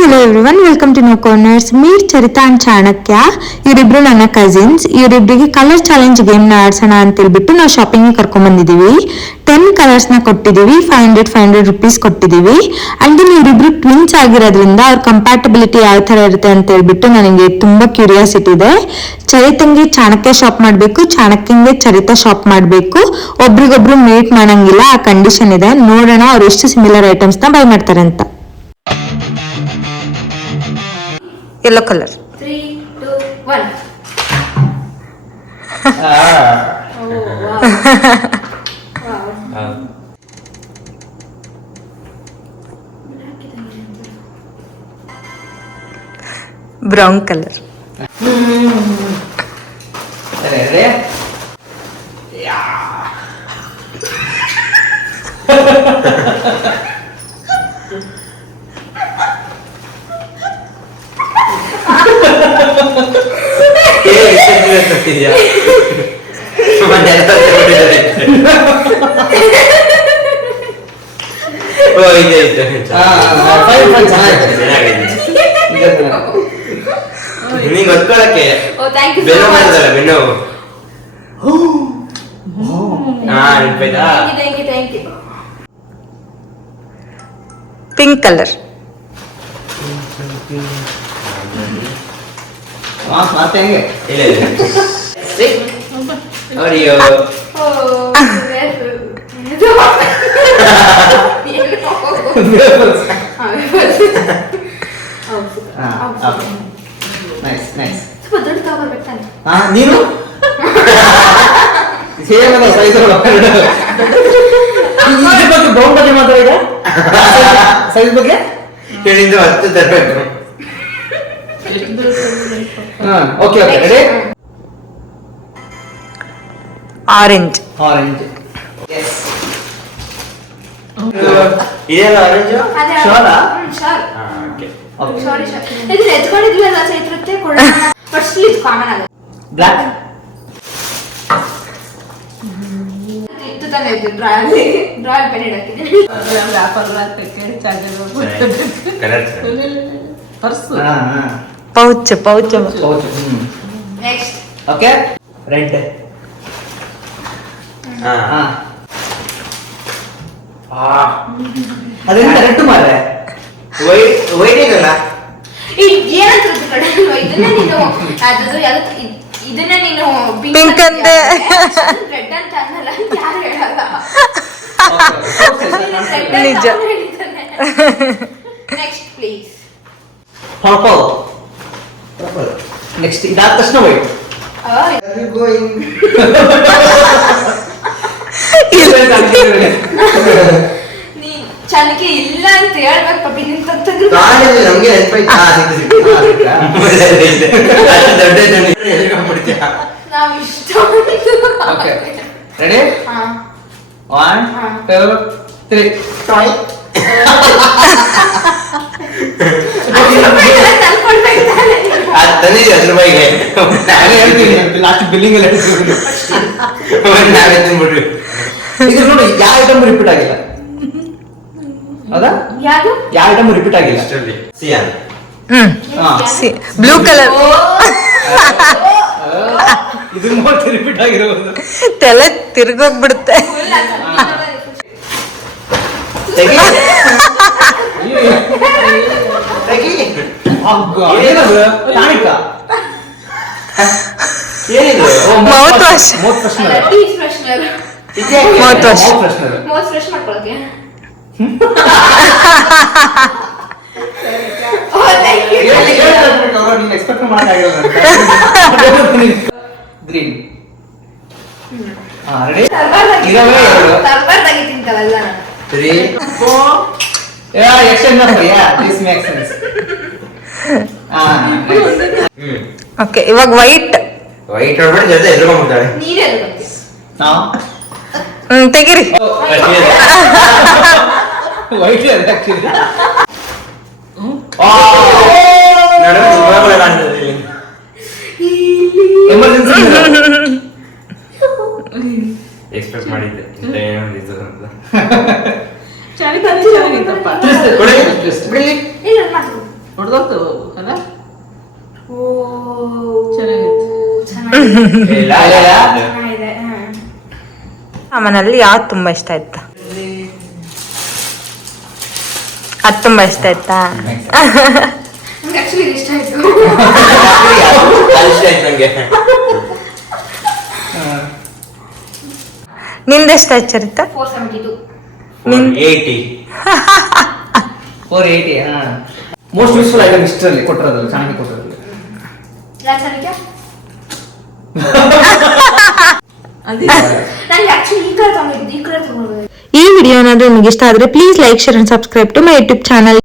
hello everyone, welcome to No Corners. Meet Charita and Chanakya. ಇವರಿಬ್ರು ನನ್ನ cousins. ಇವರಿಬ್ರಿಗೆ colour challenge game ನ ಆಡ್ಸೋಣ ಅಂತ ಹೇಳ್ಬಿಟ್ಟು ನಾವು ಶಾಪಿಂಗ್ ಕರ್ಕೊಂಡ್ ಬಂದಿದೀವಿ. 10 ಕಲರ್ಸ್ ನ ಕೊಟ್ಟಿದೀವಿ. 500 rupees ಕೊಟ್ಟಿದೀವಿ. ಅಂಡ್ ಇವರಿಬ್ರು ಟ್ವಿನ್ಸ್ ಆಗಿರೋದ್ರಿಂದ ಅವ್ರ ಕಂಪ್ಯಾಟಬಿಲಿಟಿ ಯಾವ ತರ ಇರುತ್ತೆ ಅಂತ ಹೇಳ್ಬಿಟ್ಟು ನನಗೆ ತುಂಬಾ ಕ್ಯೂರಿಯಾಸಿಟಿ ಇದೆ. ಚರಿತಂಗೆ ಚಾಣಕ್ಯ ಶಾಪ್ ಮಾಡ್ಬೇಕು, ಚಾಣಕ್ಯಂಗೆ ಚರಿತಾ ಶಾಪ್ ಮಾಡ್ಬೇಕು. ಒಬ್ರಿಗೊಬ್ರು ಮೀಟ್ ಮಾಡಂಗಿಲ್ಲ, ಆ ಕಂಡೀಷನ್ ಇದೆ. ನೋಡೋಣ ಅವ್ರು ಎಷ್ಟು ಸಿಮಿಲರ್ ಐಟಮ್ಸ್ ನ ಬೈ ಮಾಡ್ತಾರೆ ಅಂತ. Yellow color. 3, 2, 1. Oh, wow. Wow. Brown color. Ready? Yeah. ನೀನು ಒತ್ಕೊಳ್ಳಕ್ಕೆ ಬೆನ್ನು ಮಾಡಿದಲ್ಲ ಬೆನ್ನು Pink color. ಮಾತೆ ಹೆಂಗೆ ಇಲ್ಲ ಅಯ್ಯೋ ನೀನು ಸೇಮ್ ಅಲ್ಲ ಸೈಜ್ ಬಗ್ಗೆ ಬೌಂಡ್ ಬಗ್ಗೆ ಮಾತಾಡಿದ ಸೈಜ್ ಬಗ್ಗೆ ಹೇಳಿಂದ 10 ತರಬೇಕು. Okay okay ready Orange. Orange yes ಇದೆಲ್ಲ ಆರೆಂಜ್ ಶೋರಾ ಓಕೆ ಸಾರಿ ಇದು ಎತ್ಕೊಂಡಿದ್ವಿ ಅಲ್ಲ ಚೈತ್ರಕ್ಕೆ ಕೊಡೋಣ ಫಸ್ಟ್ ಇದು ಕಾಮನ್ ಆಗುತ್ತೆ ಬ್ಲಾಕ್ ಇದು ತಾನೇ ಇದು ಡ್ರಾಯಲ್ ಪೆನ್ ಇಡಕ್ಕಿದೆ Pouch. ನೆಕ್ಸ್ಟ್ ಓಕೆ ರೆಡ್ ಅದೆಂತ ರೆಡ್ ಮಾರೆ ವೈಟ್ ಇದಲ್ಲ ಏನಂತ ಕಡೆ ಇದನ್ನ ನೀನು ಅದು ಯಾವುದು ಇದನ್ನ ನೀನು Pink ಅಂದೆ. ರೆಡ್ ಅಂತ ಅನ್ನಲ್ಲ ಯಾರು ಹೇಳಲ್ಲ ನಿಜ. ನೆಕ್ಸ್ಟ್ ಪ್ಲೀಸ್ ಪರ್ಪಲ್ ನೆಕ್ಸ್ಟ್ ಇದಾದ ತಕ್ಷಣ ವೈಟ್ ನೀ ಚನಕೆ ಇಲ್ಲ ಅಂತ ಹೇಳ್ಬೇಕು ಪಪ್ಪಿ ನಿನ್ ತಂದ್ರು ನಮ್ಗೆ ನಾವು ಇಷ್ಟ ಓಕೆ ರೆಡಿ 1 2 3 ಟಾಯ್ ತಂದಿದ್ದೀವಿ 10 ರೂಪಾಯಿಗೆ ನಾನು ಹೇಳ್ತೀನಿ ಲಾಸ್ಟ್ ಬಿಲ್ಲಿಂಗ್ ಅಲ್ಲಿ ನಾವೇ ತಿನ್ಬಿಟ್ವಿ. ಇದು ನೋಡಿ ಯಾವ ಐಟಮ್ ರಿಪೀಟ್ ಆಗಿಲ್ಲ ಹೌದಾ ಯಾವುದು ಯಾವ ಐಟಮ್ ರಿಪೀಟ್ ಆಗಿಲ್ಲ ಅಷ್ಟರಲ್ಲಿ ಸಿಯಾನ್ Blue color. ಇದು ಮತ್ತೆ ರಿಪೀಟ್ ಆಗಿರೋದು ತಲೆ ತಿರ್ಗೋಗ್ಬಿಡುತ್ತೆ. Mouth wash. Teeth freshener Mouth wash. Mouth fresh ಮಾಡ್ಕೊಳ್ಳೋಕೆ ಗ್ರೀನ್ ತರಬಾರ್ದಾಗಿ ತಿಂತಲ್ಲ ನಾನು 3 ಓಕೆ, ಇವಾಗ ವೈಟ್. ವೈಟ್ ಹೊರಬಿಟ್ಟು ಜೊತೆ ಎದುರ್ಕೊಂಡ್ಬಿಡ್ತಾಳೆ. ನೀವೇ ಅದು ಬಂತೀಯ ತೆಗಿರಿ. ವೈಟ್ ಆಕ್ಚುಲಿ ನಡುವೆ ಸುಮ್ಮನೆ ಕಾಣ್ತದೆ ಇಲ್ಲಿ. ಎಮರ್ಜೆನ್ಸಿ ಎಕ್ಸ್ಪೆಕ್ಟ್ ಮಾಡಿದ್ದೆ ಏನೋ ಇರ್ತದೆ ಅಂತ. ಹೊಡೆದೋಗ್ತು ಅಲ್ಲ ಓ ಚೆನ್ನಾಗಿತ್ತು. ಚೆನ್ನಾಗಿದೆ ಇಲ್ಲ ಚೆನ್ನಾಗಿದೆ ಸಾಮಾನಲ್ಲಿ ಯಾವ್ದು ತುಂಬಾ ಇಷ್ಟ ಆಯ್ತಾ? ಅದು ತುಂಬಾ ಇಷ್ಟ ಆಯ್ತಾ? ನಂಗೆ ಆಕ್ಚುಲಿ ಇಷ್ಟ ಆಯ್ತು ಅದು ಇಷ್ಟ ಆಯ್ತು ನಂಗೆ. ನಿಂದೆಷ್ಟ ಆಯ್ತು ಚರಿತಾ? 472 480. 480 ಮೋಸ್ಟ್ ಯೂಸ್ಫುಲ್ ಐಟಮ್ ಇಷ್ಟರಲ್ಲಿ ಕೊಟ್ಟಿರೋದು ಚೆನ್ನಾಗಿ ಕೊಟ್ಟಿರೋದು. ಯಾಕೆ ಅದೇ ನಂಗೆ ಆಕ್ಚುಲಿ ಈ ಕಡೆ ತಗೊಂಡಿದ್ದು ಈ ವಿಡಿಯೋ ಏನಾದ್ರೂ ನಿಮಗೆ ಇಷ್ಟ ಆದ್ರೆ please like share and subscribe to my YouTube channel.